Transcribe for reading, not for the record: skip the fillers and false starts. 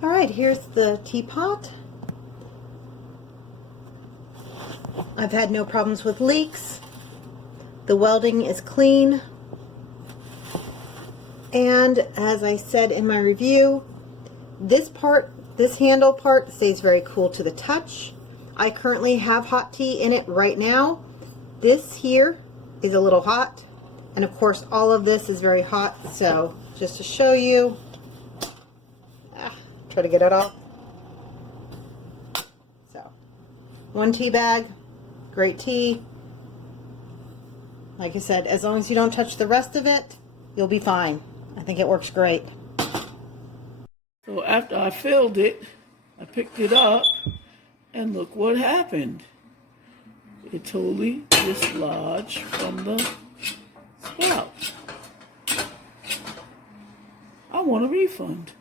All right, here's the teapot. I've had no problems with leaks. The welding is clean. And as I said in my review, this handle part stays very cool to the touch. I currently have hot tea in it right now. This here is a little hot, and of course all of this is very hot. So just to show you, try to get it off. So 1 tea bag, great tea. Like I said, as long as you don't touch the rest of it, you'll be fine. I think it works great. So after I filled it, I picked it up, and look what happened. It totally dislodged from the spout. I want a refund.